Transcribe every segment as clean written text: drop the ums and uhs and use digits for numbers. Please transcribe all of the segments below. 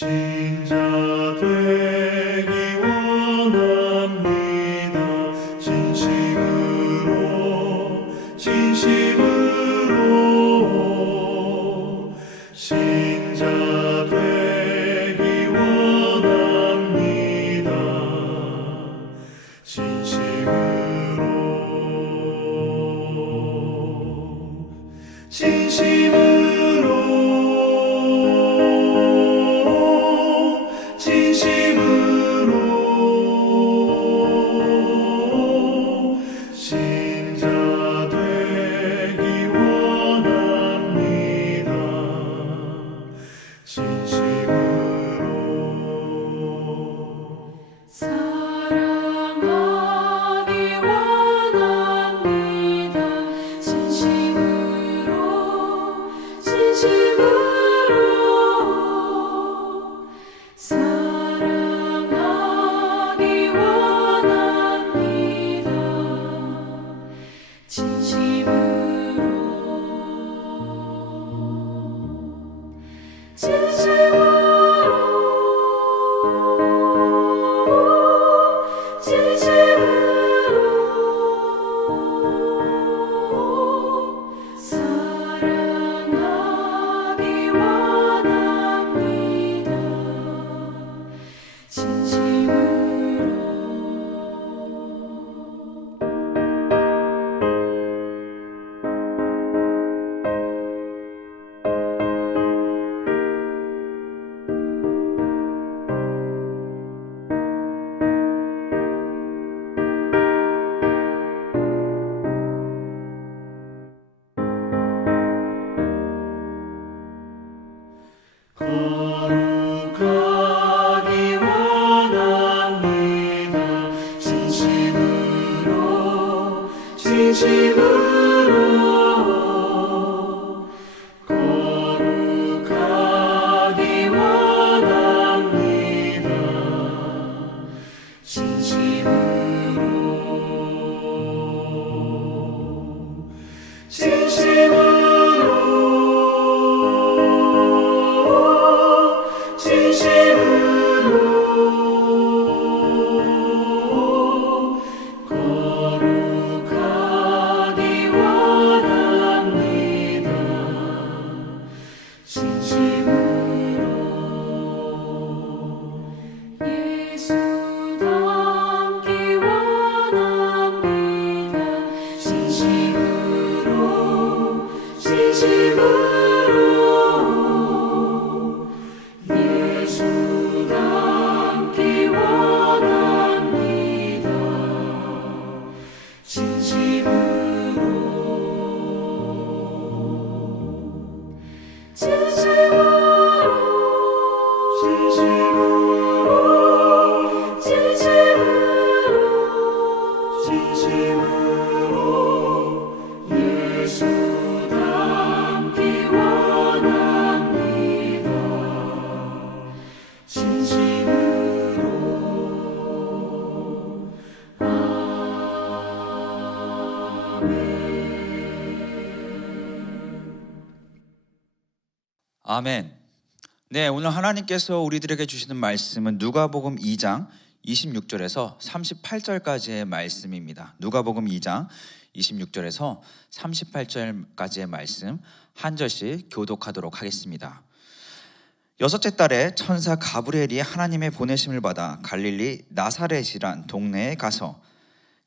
신자 되기 원합니다. 진심으로 신자 되기 원합니다. 진심으로 신자 되기 원합니다. 진심으로 사랑하기 원합니다. 진심으로 사랑하기 원합니다. 거룩하기 원합니다. 진심으로 거룩하기 원합니다. 거룩하기 원합니다. 진심으로 예수 닮기 원합니다. 진심으로 예수 닮기 원합니다. 진심으로 예수 닮기 원합니다. 진심으로 아멘. 네, 오늘 하나님께서 우리들에게 주시는 말씀은 누가복음 2장 26절에서 38절까지의 말씀입니다. 누가복음 2장 26절에서 38절까지의 말씀 한 절씩 교독하도록 하겠습니다. 여섯째 달에 천사 가브리엘이 하나님의 보내심을 받아 갈릴리 나사렛이란 동네에 가서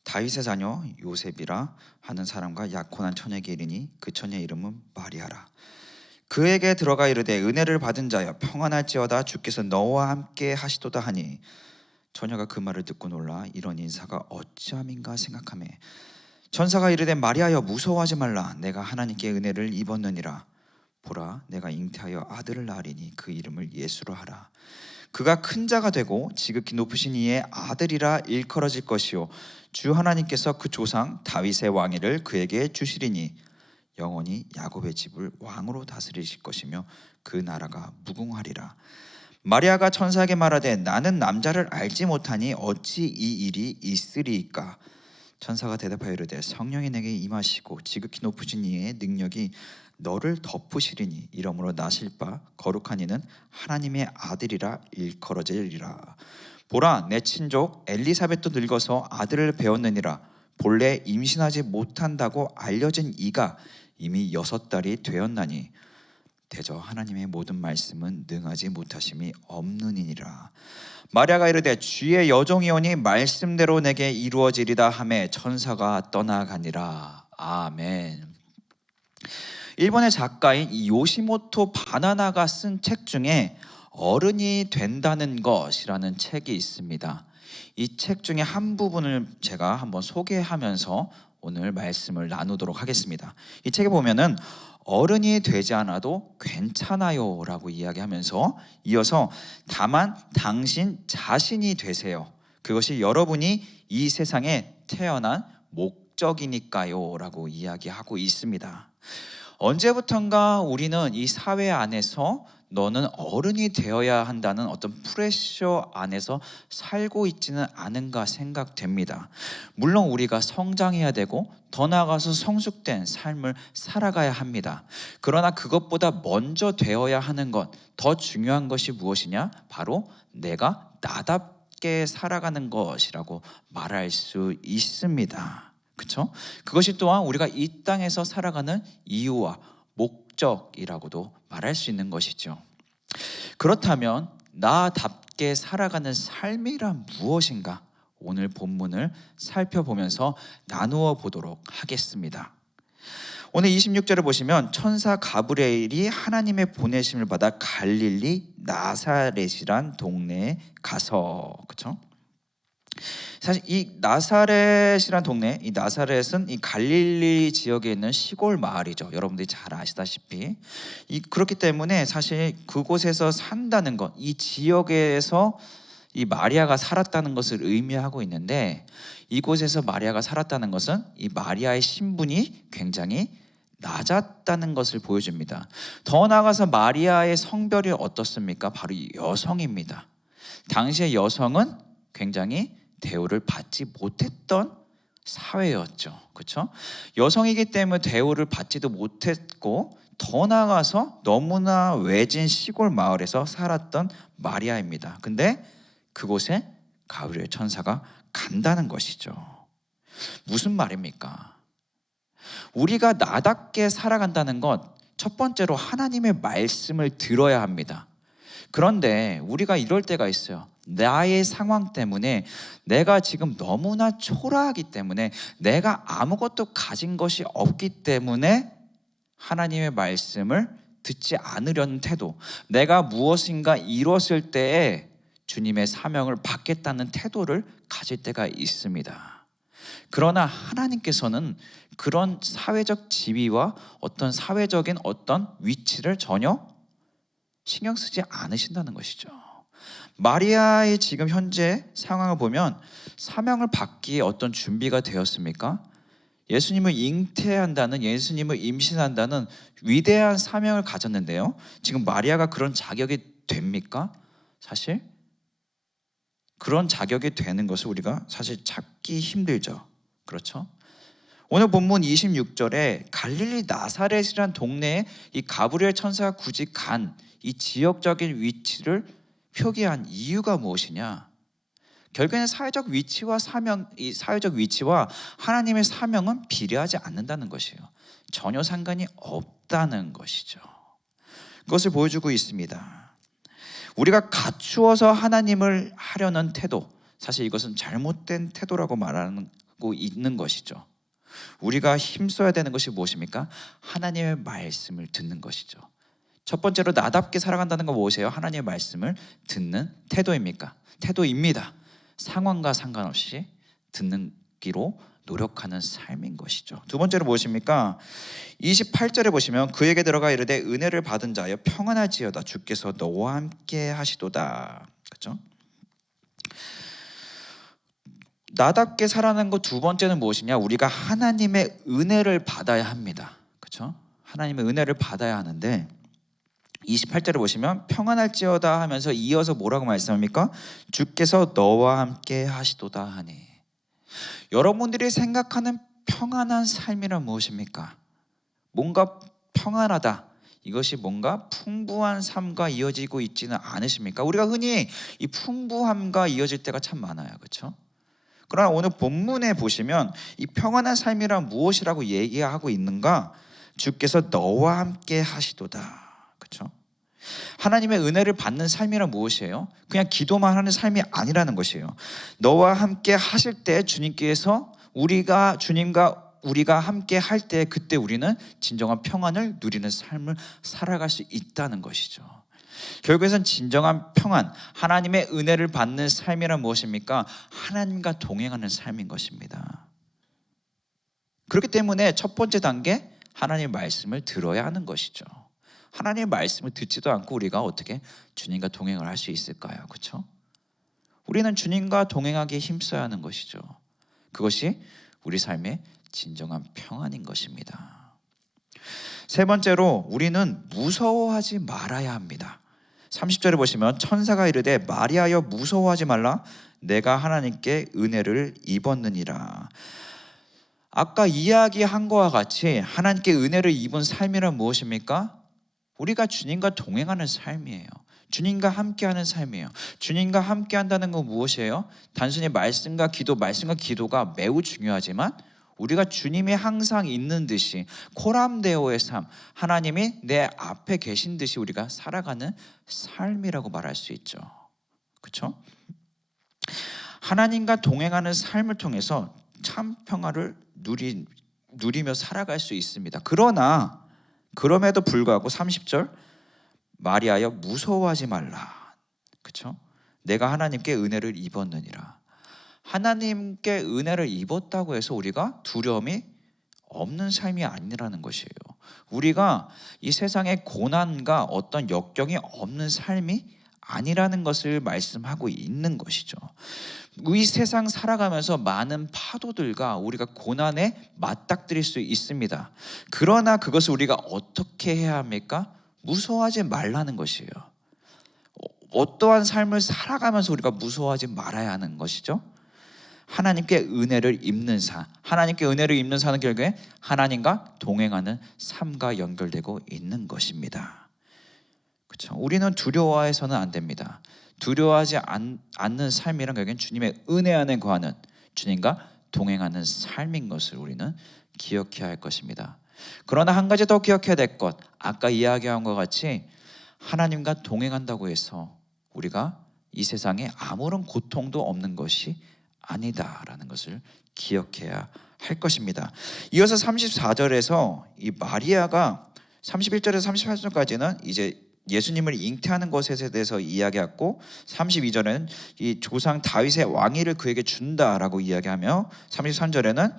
다윗의 자녀 요셉이라 하는 사람과 약혼한 처녀에게 이르니 그 처녀의 이름은 마리아라. 그에게 들어가 이르되 은혜를 받은 자여 평안할지어다 주께서 너와 함께 하시도다 하니 처녀가 그 말을 듣고 놀라 이런 인사가 어찌함인가 생각하며 천사가 이르되 마리아여 무서워하지 말라 내가 하나님께 은혜를 입었느니라. 보라 내가 잉태하여 아들을 낳으리니 그 이름을 예수로 하라. 그가 큰 자가 되고 지극히 높으신 이의 아들이라 일컬어질 것이요 주 하나님께서 그 조상 다윗의 왕위를 그에게 주시리니 영원히 야곱의 집을 왕으로 다스리실 것이며 그 나라가 무궁하리라. 마리아가 천사에게 말하되 나는 남자를 알지 못하니 어찌 이 일이 있으리이까. 천사가 대답하여 이르되 성령이 내게 임하시고 지극히 높으신 이의 능력이 너를 덮으시리니 이러므로 나실 바 거룩한 이는 하나님의 아들이라 일컬어지리라. 보라, 내 친족 엘리사벳도 늙어서 아들을 배웠느니라. 본래 임신하지 못한다고 알려진 이가 이미 6달이 되었나니 대저 하나님의 모든 말씀은 능하지 못하심이 없느니라. 마리아가 이르되 주의 여종이오니 말씀대로 내게 이루어지리다 하매 천사가 떠나가니라. 아멘. 일본의 작가인 이 요시모토 바나나가 쓴 책 중에 어른이 된다는 것이라는 책이 있습니다. 이 책 중에 한 부분을 제가 한번 소개하면서 오늘 말씀을 나누도록 하겠습니다. 이 책에 보면은 어른이 되지 않아도 괜찮아요 라고 이야기하면서 이어서 다만 당신 자신이 되세요. 그것이 여러분이 이 세상에 태어난 목적이니까요 라고 이야기하고 있습니다. 언제부턴가 우리는 이 사회 안에서 너는 어른이 되어야 한다는 어떤 프레셔 안에서 살고 있지는 않은가 생각됩니다. 물론 우리가 성장해야 되고 더 나아가서 성숙된 삶을 살아가야 합니다. 그러나 그것보다 먼저 되어야 하는 것, 더 중요한 것이 무엇이냐? 바로 내가 나답게 살아가는 것이라고 말할 수 있습니다. 그렇죠? 그것이 또한 우리가 이 땅에서 살아가는 이유와 목적이라고도 말할 수 있는 것이죠. 그렇다면 나답게 살아가는 삶이란 무엇인가? 오늘 본문을 살펴보면서 나누어 보도록 하겠습니다. 오늘 26절을 보시면 천사 가브리엘이 하나님의 보내심을 받아 갈릴리 나사렛이란 동네에 가서, 그렇죠? 사실 이 나사렛이란 동네, 이 나사렛은 이 갈릴리 지역에 있는 시골 마을이죠. 여러분들이 잘 아시다시피 그렇기 때문에 사실 그곳에서 산다는 것, 이 지역에서 이 마리아가 살았다는 것을 의미하고 있는데, 이곳에서 마리아가 살았다는 것은 이 마리아의 신분이 굉장히 낮았다는 것을 보여줍니다. 더 나아가서 마리아의 성별이 어떻습니까? 바로 여성입니다. 당시의 여성은 굉장히 대우를 받지 못했던 사회였죠. 그렇죠? 여성이기 때문에 대우를 받지도 못했고, 더 나아가서 너무나 외진 시골 마을에서 살았던 마리아입니다. 근데 그곳에 가브리엘 천사가 간다는 것이죠. 무슨 말입니까? 우리가 나답게 살아간다는 것, 첫 번째로 하나님의 말씀을 들어야 합니다. 그런데 우리가 이럴 때가 있어요. 나의 상황 때문에, 내가 지금 너무나 초라하기 때문에, 내가 아무것도 가진 것이 없기 때문에 하나님의 말씀을 듣지 않으려는 태도, 내가 무엇인가 이뤘을 때에 주님의 사명을 받겠다는 태도를 가질 때가 있습니다. 그러나 하나님께서는 그런 사회적 지위와 어떤 사회적인 어떤 위치를 전혀 신경 쓰지 않으신다는 것이죠. 마리아의 지금 현재 상황을 보면 사명을 받기에 어떤 준비가 되었습니까? 예수님을 잉태한다는, 예수님을 임신한다는 위대한 사명을 가졌는데요, 지금 마리아가 그런 자격이 됩니까? 사실 그런 자격이 되는 것을 우리가 사실 찾기 힘들죠. 그렇죠? 오늘 본문 26절에 갈릴리 나사렛이란 동네에 이 가브리엘 천사가 굳이 간 이 지역적인 위치를 표기한 이유가 무엇이냐? 결국에는 사회적 위치와 사명, 이 사회적 위치와 하나님의 사명은 비례하지 않는다는 것이에요. 전혀 상관이 없다는 것이죠. 그것을 보여주고 있습니다. 우리가 갖추어서 하나님을 하려는 태도, 사실 이것은 잘못된 태도라고 말하고 있는 것이죠. 우리가 힘써야 되는 것이 무엇입니까? 하나님의 말씀을 듣는 것이죠. 첫 번째로 나답게 살아간다는 건 무엇이에요? 하나님의 말씀을 듣는 태도입니까? 태도입니다. 상황과 상관없이 듣기로 노력하는 삶인 것이죠. 두 번째로 무엇입니까? 28절에 보시면 그에게 들어가 이르되 은혜를 받은 자여 평안할지어다 주께서 너와 함께 하시도다. 그렇죠? 나답게 살아가는 것 두 번째는 무엇이냐? 우리가 하나님의 은혜를 받아야 합니다. 그렇죠? 하나님의 은혜를 받아야 하는데 28절을 보시면 평안할지어다 하면서 이어서 뭐라고 말씀합니까? 주께서 너와 함께 하시도다 하니. 여러분들이 생각하는 평안한 삶이란 무엇입니까? 뭔가 평안하다. 이것이 뭔가 풍부한 삶과 이어지고 있지는 않으십니까? 우리가 흔히 이 풍부함과 이어질 때가 참 많아요. 그렇죠? 그러나 오늘 본문에 보시면 이 평안한 삶이란 무엇이라고 얘기하고 있는가? 주께서 너와 함께 하시도다. 그렇죠? 하나님의 은혜를 받는 삶이란 무엇이에요? 그냥 기도만 하는 삶이 아니라는 것이에요. 너와 함께 하실 때 주님께서 주님과 우리가 함께 할 때 그때 우리는 진정한 평안을 누리는 삶을 살아갈 수 있다는 것이죠. 결국에는 진정한 평안, 하나님의 은혜를 받는 삶이란 무엇입니까? 하나님과 동행하는 삶인 것입니다. 그렇기 때문에 첫 번째 단계, 하나님의 말씀을 들어야 하는 것이죠. 하나님의 말씀을 듣지도 않고 우리가 어떻게 주님과 동행을 할 수 있을까요? 그렇죠? 우리는 주님과 동행하기에 힘써야 하는 것이죠. 그것이 우리 삶의 진정한 평안인 것입니다. 세 번째로 우리는 무서워하지 말아야 합니다. 30절에 보시면 천사가 이르되 마리아여 무서워하지 말라 내가 하나님께 은혜를 입었느니라. 아까 이야기한 것과 같이 하나님께 은혜를 입은 삶이란 무엇입니까? 우리가 주님과 동행하는 삶이에요. 주님과 함께하는 삶이에요. 주님과 함께한다는 건 무엇이에요? 단순히 말씀과 기도가 매우 중요하지만 우리가 주님이 항상 있는 듯이 코람데오의 삶, 하나님이 내 앞에 계신 듯이 우리가 살아가는 삶이라고 말할 수 있죠. 그렇죠? 하나님과 동행하는 삶을 통해서 참 평화를 누리며 살아갈 수 있습니다. 그럼에도 불구하고 30절 마리아여 무서워하지 말라. 그렇죠? 내가 하나님께 은혜를 입었느니라. 하나님께 은혜를 입었다고 해서 우리가 두려움이 없는 삶이 아니라는 것이에요. 우리가 이 세상의 고난과 어떤 역경이 없는 삶이 아니라는 것을 말씀하고 있는 것이죠. 이 세상 살아가면서 많은 파도들과 우리가 고난에 맞닥뜨릴 수 있습니다. 그러나 그것을 우리가 어떻게 해야 합니까? 무서워하지 말라는 것이에요. 어떠한 삶을 살아가면서 우리가 무서워하지 말아야 하는 것이죠. 하나님께 은혜를 입는 하나님께 은혜를 입는 사는 결국에 하나님과 동행하는 삶과 연결되고 있는 것입니다. 그렇죠? 우리는 두려워해서는 안 됩니다. 두려워하지 않는 삶이란 결국엔 주님의 은혜 안에 거하는 주님과 동행하는 삶인 것을 우리는 기억해야 할 것입니다. 그러나 한 가지 더 기억해야 될 것, 아까 이야기한 것 같이 하나님과 동행한다고 해서 우리가 이 세상에 아무런 고통도 없는 것이 아니다라는 것을 기억해야 할 것입니다. 이어서 34절에서 이 마리아가 31절에서 38절까지는 이제 예수님을 잉태하는 것에 대해서 이야기했고 32절에는 이 조상 다윗의 왕위를 그에게 준다라고 이야기하며 33절에는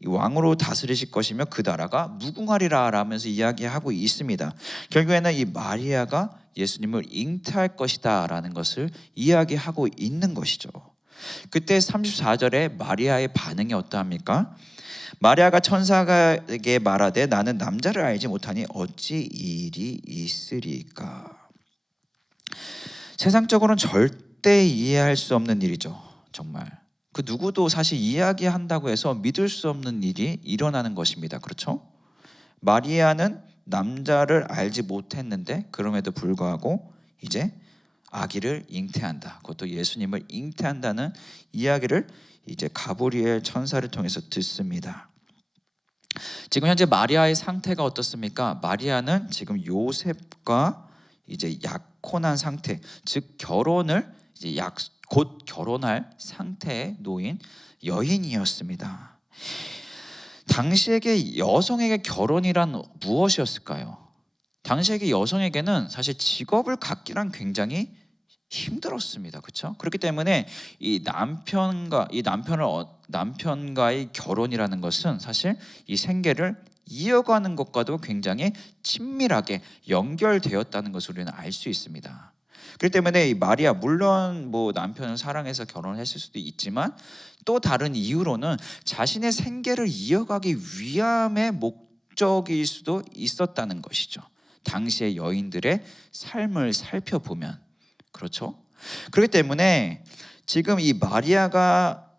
이 왕으로 다스리실 것이며 그 나라가 무궁하리라 라면서 이야기하고 있습니다. 결국에는 이 마리아가 예수님을 잉태할 것이다 라는 것을 이야기하고 있는 것이죠. 그때 34절에 마리아의 반응이 어떠합니까? 마리아가 천사에게 말하되 나는 남자를 알지 못하니 어찌 이 일이 있으리까. 세상적으로는 절대 이해할 수 없는 일이죠. 정말 그 누구도 사실 이야기한다고 해서 믿을 수 없는 일이 일어나는 것입니다. 그렇죠? 마리아는 남자를 알지 못했는데 그럼에도 불구하고 이제 아기를 잉태한다. 그것도 예수님을 잉태한다는 이야기를 이제 가브리엘 천사를 통해서 듣습니다. 지금 현재 마리아의 상태가 어떻습니까? 마리아는 지금 요셉과 이제 약혼한 상태, 즉 결혼을 이제 곧 결혼할 상태에 놓인 여인이었습니다. 당시에게 여성에게 결혼이란 무엇이었을까요? 당시에게 여성에게는 사실 직업을 갖기란 굉장히 힘들었습니다. 그렇죠? 그렇기 때문에 이 남편과의 결혼이라는 것은 사실 이 생계를 이어가는 것과도 굉장히 친밀하게 연결되었다는 것을 우리는 알 수 있습니다. 그렇기 때문에 이 마리아 물론 뭐 남편을 사랑해서 결혼을 했을 수도 있지만 또 다른 이유로는 자신의 생계를 이어가기 위함의 목적일 수도 있었다는 것이죠. 당시의 여인들의 삶을 살펴보면 그렇죠? 그렇기 때문에 지금 이 마리아가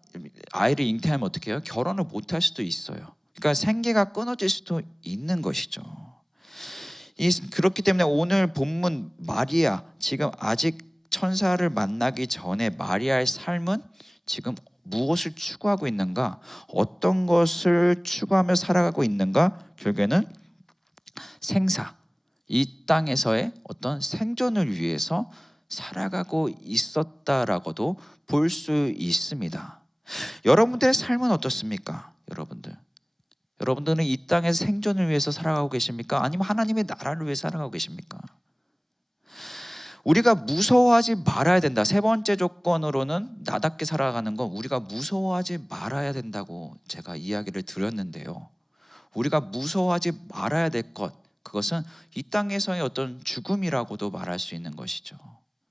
아이를 잉태하면 어떻게 해요? 결혼을 못할 수도 있어요. 그러니까 생계가 끊어질 수도 있는 것이죠. 그렇기 때문에 오늘 본문 마리아, 지금 아직 천사를 만나기 전에 마리아의 삶은 지금 무엇을 추구하고 있는가, 어떤 것을 추구하며 살아가고 있는가, 결국에는 생사, 이 땅에서의 어떤 생존을 위해서 살아가고 있었다라고도 볼 수 있습니다. 여러분들의 삶은 어떻습니까? 여러분들은 이 땅에서 생존을 위해서 살아가고 계십니까? 아니면 하나님의 나라를 위해 살아가고 계십니까? 우리가 무서워하지 말아야 된다. 세 번째 조건으로는 나답게 살아가는 건 우리가 무서워하지 말아야 된다고 제가 이야기를 드렸는데요. 우리가 무서워하지 말아야 될 것, 그것은 이 땅에서의 어떤 죽음이라고도 말할 수 있는 것이죠.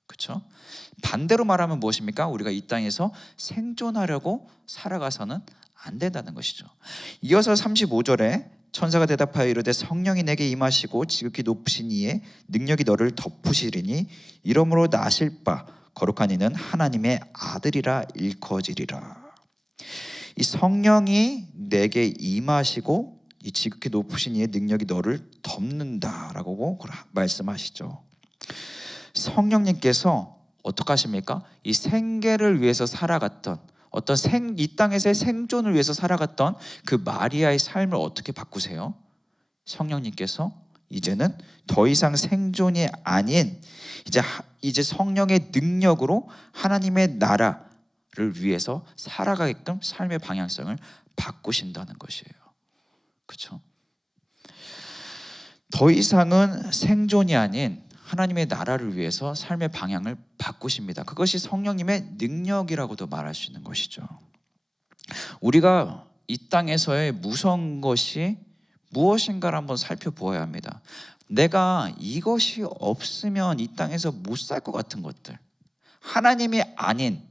그렇죠? 반대로 말하면 무엇입니까? 우리가 이 땅에서 생존하려고 살아가서는 안 된다는 것이죠. 이어서 35절에 천사가 대답하여 이르되 성령이 내게 임하시고 지극히 높으신 이의 능력이 너를 덮으시리니 이러므로 나실 바 거룩한 이는 하나님의 아들이라 일컬어지리라. 이 성령이 내게 임하시고 이 지극히 높으신 이의 능력이 너를 덮는다라고 말씀하시죠. 성령님께서 어떻게 하십니까? 이 생계를 위해서 살아갔던 어떤 이 땅에서의 생존을 위해서 살아갔던 그 마리아의 삶을 어떻게 바꾸세요? 성령님께서 이제는 더 이상 생존이 아닌 이제 성령의 능력으로 하나님의 나라를 위해서 살아가게끔 삶의 방향성을 바꾸신다는 것이에요. 그렇죠? 더 이상은 생존이 아닌 하나님의 나라를 위해서 삶의 방향을 바꾸십니다. 그것이 성령님의 능력이라고도 말할 수 있는 것이죠. 우리가 이 땅에서의 무서운 것이 무엇인가를 한번 살펴보아야 합니다. 내가 이것이 없으면 이 땅에서 못 살 것 같은 것들, 하나님이 아닌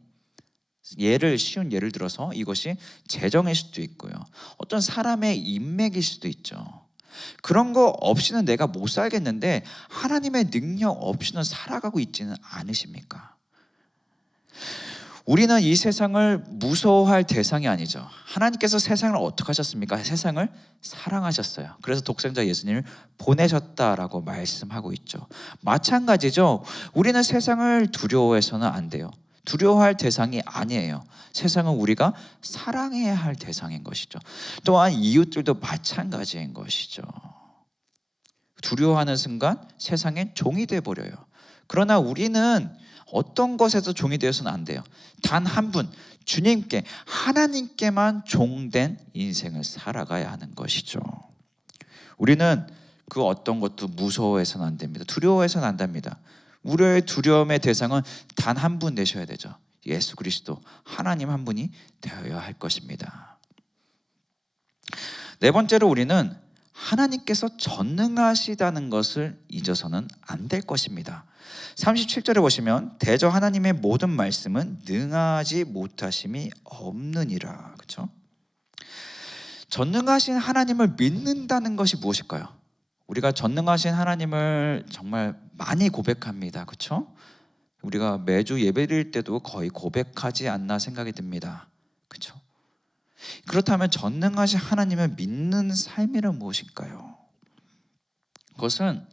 쉬운 예를 들어서 이것이 재정일 수도 있고요, 어떤 사람의 인맥일 수도 있죠. 그런 거 없이는 내가 못 살겠는데 하나님의 능력 없이는 살아가고 있지는 않으십니까? 우리는 이 세상을 무서워할 대상이 아니죠. 하나님께서 세상을 어떻게 하셨습니까? 세상을 사랑하셨어요. 그래서 독생자 예수님을 보내셨다라고 말씀하고 있죠. 마찬가지죠. 우리는 세상을 두려워해서는 안 돼요. 두려워할 대상이 아니에요. 세상은 우리가 사랑해야 할 대상인 것이죠. 또한 이웃들도 마찬가지인 것이죠. 두려워하는 순간 세상엔 종이 되어버려요. 그러나 우리는 어떤 것에서 종이 되어서는 안 돼요. 단 한 분, 주님께, 하나님께만 종된 인생을 살아가야 하는 것이죠. 우리는 그 어떤 것도 무서워해서는 안 됩니다. 두려워해서는 안 됩니다. 우리의 두려움의 대상은 단 한 분 되셔야 되죠. 예수 그리스도, 하나님 한 분이 되어야 할 것입니다. 네 번째로 우리는 하나님께서 전능하시다는 것을 잊어서는 안 될 것입니다. 37절에 보시면 대저 하나님의 모든 말씀은 능하지 못하심이 없느니라. 그렇죠? 전능하신 하나님을 믿는다는 것이 무엇일까요? 우리가 전능하신 하나님을 정말 많이 고백합니다. 그렇죠? 우리가 매주 예배드릴 때도 거의 고백하지 않나 생각이 듭니다. 그렇죠? 그렇다면 전능하신 하나님을 믿는 삶이란 무엇일까요? 그것은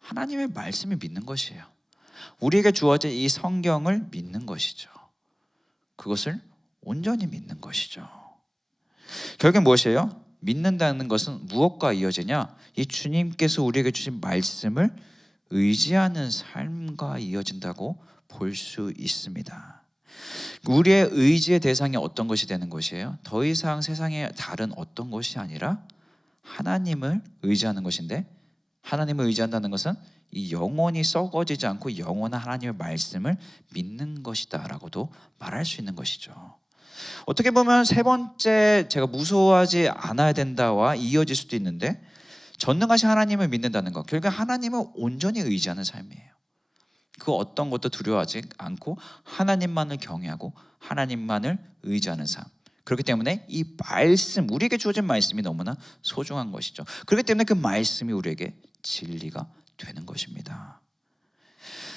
하나님의 말씀을 믿는 것이에요. 우리에게 주어진 이 성경을 믿는 것이죠. 그것을 온전히 믿는 것이죠. 결국 무엇이에요? 믿는다는 것은 무엇과 이어지냐? 이 주님께서 우리에게 주신 말씀을 의지하는 삶과 이어진다고 볼 수 있습니다. 우리의 의지의 대상이 어떤 것이 되는 것이에요? 더 이상 세상의 다른 어떤 것이 아니라 하나님을 의지하는 것인데, 하나님을 의지한다는 것은 이 영원히 썩어지지 않고 영원한 하나님의 말씀을 믿는 것이다 라고도 말할 수 있는 것이죠. 어떻게 보면 세 번째, 제가 무서워하지 않아야 된다와 이어질 수도 있는데, 전능하신 하나님을 믿는다는 것, 결국 하나님을 온전히 의지하는 삶이에요. 그 어떤 것도 두려워하지 않고 하나님만을 경외하고 하나님만을 의지하는 삶. 그렇기 때문에 이 말씀, 우리에게 주어진 말씀이 너무나 소중한 것이죠. 그렇기 때문에 그 말씀이 우리에게 진리가 되는 것입니다.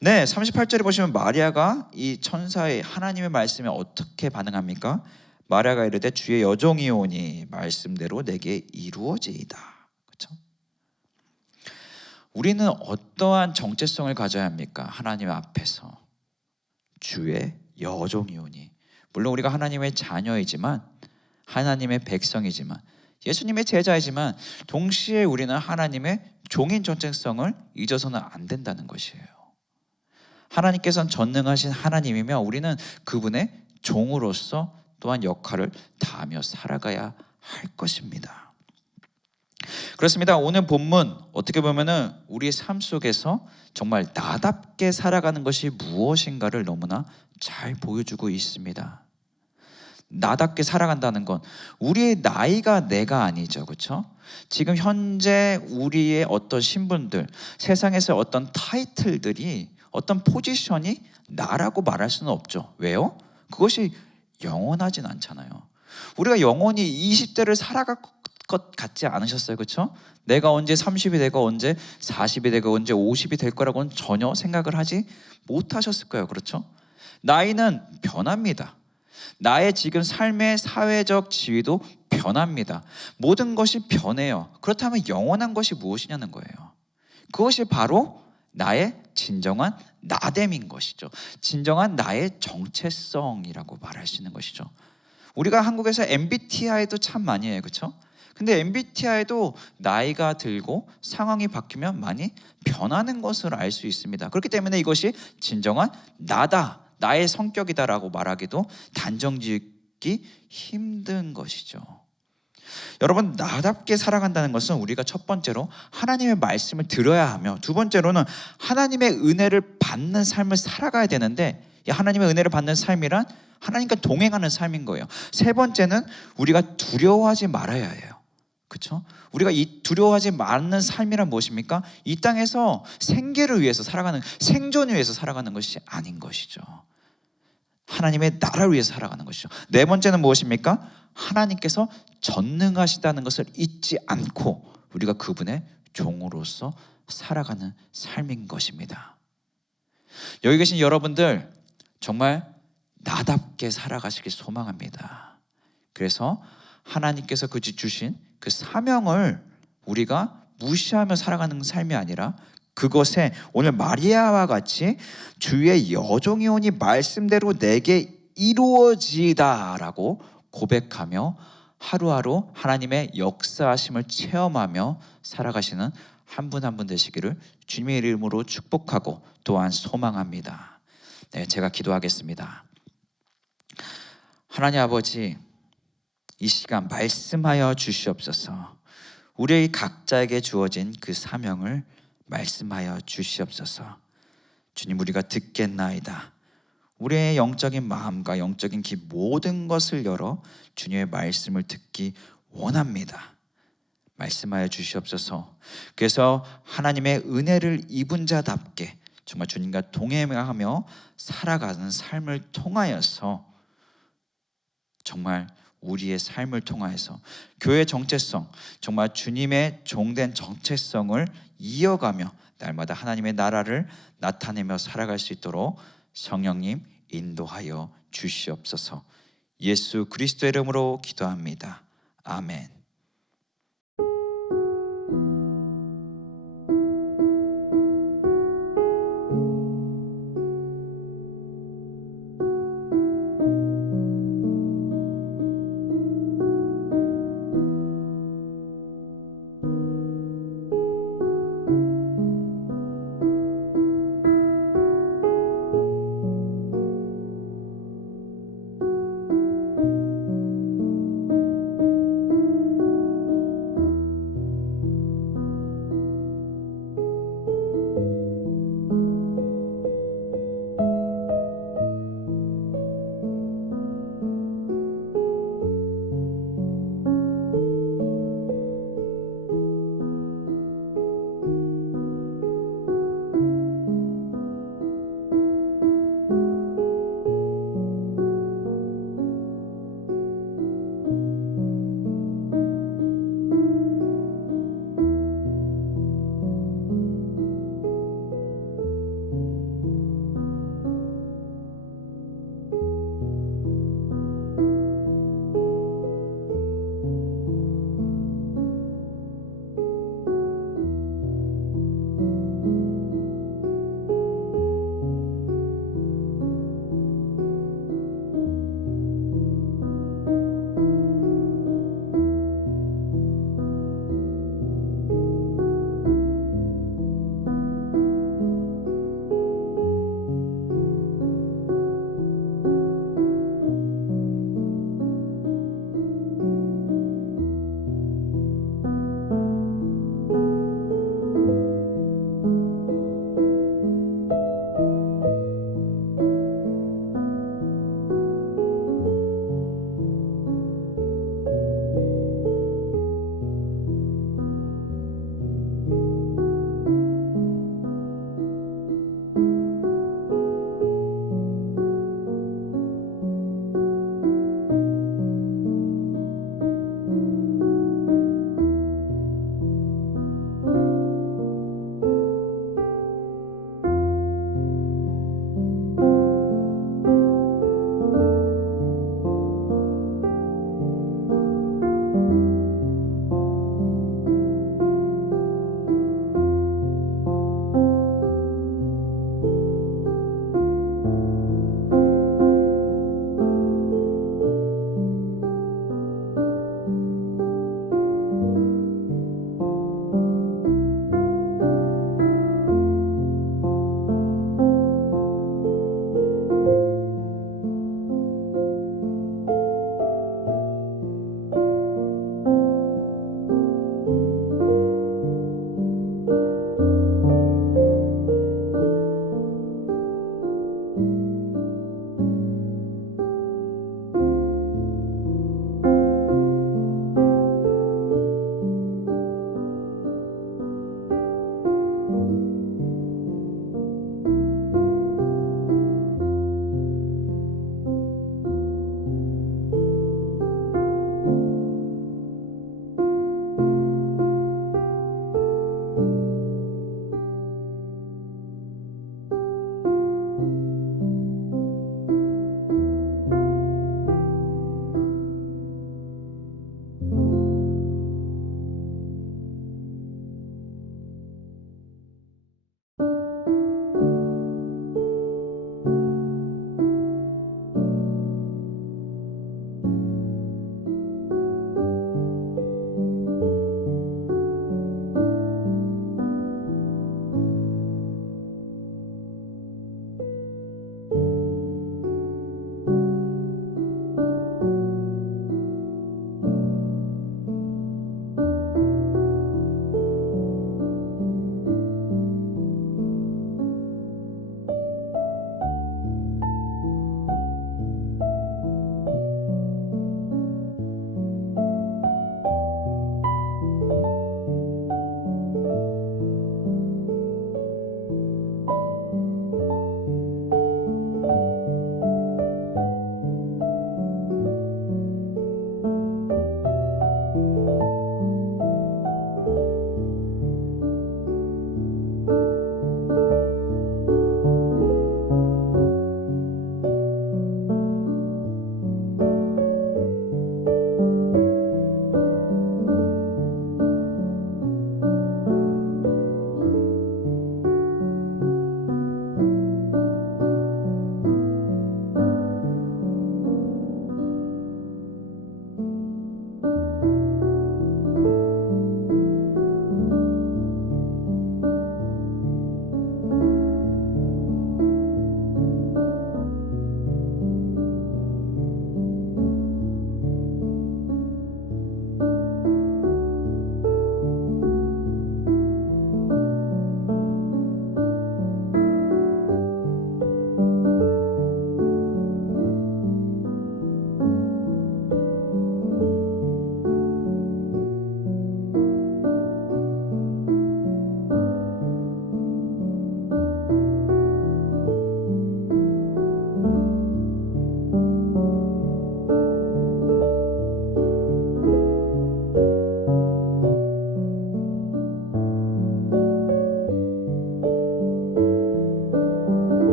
네, 38절에 보시면 마리아가 이 천사의 하나님의 말씀에 어떻게 반응합니까? 마리아가 이르되 주의 여종이오니 말씀대로 내게 이루어지이다. 그렇죠? 우리는 어떠한 정체성을 가져야 합니까? 하나님 앞에서 주의 여종이오니. 물론 우리가 하나님의 자녀이지만, 하나님의 백성이지만, 예수님의 제자이지만 동시에 우리는 하나님의 종인 정체성을 잊어서는 안 된다는 것이에요. 하나님께서는 전능하신 하나님이며 우리는 그분의 종으로서 또한 역할을 다하며 살아가야 할 것입니다. 그렇습니다. 오늘 본문 어떻게 보면은 우리의 삶 속에서 정말 나답게 살아가는 것이 무엇인가를 너무나 잘 보여주고 있습니다. 나답게 살아간다는 건 우리의 나이가 내가 아니죠, 그렇죠? 지금 현재 우리의 어떤 신분들, 세상에서 어떤 타이틀들이, 어떤 포지션이 나라고 말할 수는 없죠. 왜요? 그것이 영원하진 않잖아요. 우리가 영원히 20대를 살아갈 것 같지 않으셨어요, 그렇죠? 내가 언제 30이 되고 언제 40이 되고 언제 50이 될 거라고는 전혀 생각을 하지 못하셨을 거예요, 그렇죠? 나이는 변합니다. 나의 지금 삶의 사회적 지위도 변합니다. 모든 것이 변해요. 그렇다면 영원한 것이 무엇이냐는 거예요. 그것이 바로 나의 진정한 나됨인 것이죠. 진정한 나의 정체성이라고 말할 수 있는 것이죠. 우리가 한국에서 MBTI도 참 많이 해요, 그렇죠? 근데 MBTI도 나이가 들고 상황이 바뀌면 많이 변하는 것을 알 수 있습니다. 그렇기 때문에 이것이 진정한 나다, 나의 성격이다라고 말하기도 단정짓기 힘든 것이죠. 여러분, 나답게 살아간다는 것은 우리가 첫 번째로 하나님의 말씀을 들어야 하며, 두 번째로는 하나님의 은혜를 받는 삶을 살아가야 되는데, 이 하나님의 은혜를 받는 삶이란 하나님과 동행하는 삶인 거예요. 세 번째는 우리가 두려워하지 말아야 해요. 그렇죠? 우리가 이 두려워하지 않는 삶이란 무엇입니까? 이 땅에서 생계를 위해서 살아가는, 생존을 위해서 살아가는 것이 아닌 것이죠. 하나님의 나라를 위해서 살아가는 것이죠. 네 번째는 무엇입니까? 하나님께서 전능하시다는 것을 잊지 않고 우리가 그분의 종으로서 살아가는 삶인 것입니다. 여기 계신 여러분들 정말 나답게 살아가시길 소망합니다. 그래서 하나님께서 주신 그 사명을 우리가 무시하며 살아가는 삶이 아니라 그것에 오늘 마리아와 같이 주의 여종이오니 말씀대로 내게 이루어지다라고 고백하며 하루하루 하나님의 역사하심을 체험하며 살아가시는 한 분 한 분 되시기를 주님의 이름으로 축복하고 또한 소망합니다. 네, 제가 기도하겠습니다. 하나님 아버지, 이 시간 말씀하여 주시옵소서. 우리 각자에게 주어진 그 사명을 말씀하여 주시옵소서. 주님, 우리가 듣겠나이다. 우리의 영적인 마음과 영적인 귀 모든 것을 열어 주님의 말씀을 듣기 원합니다. 말씀하여 주시옵소서. 그래서 하나님의 은혜를 입은 자답게 정말 주님과 동행하며 살아가는 삶을 통하여서 정말 우리의 삶을 통하여서 교회의 정체성, 정말 주님의 종된 정체성을 이어가며 날마다 하나님의 나라를 나타내며 살아갈 수 있도록 성령님 인도하여 주시옵소서. 예수 그리스도의 이름으로 기도합니다. 아멘.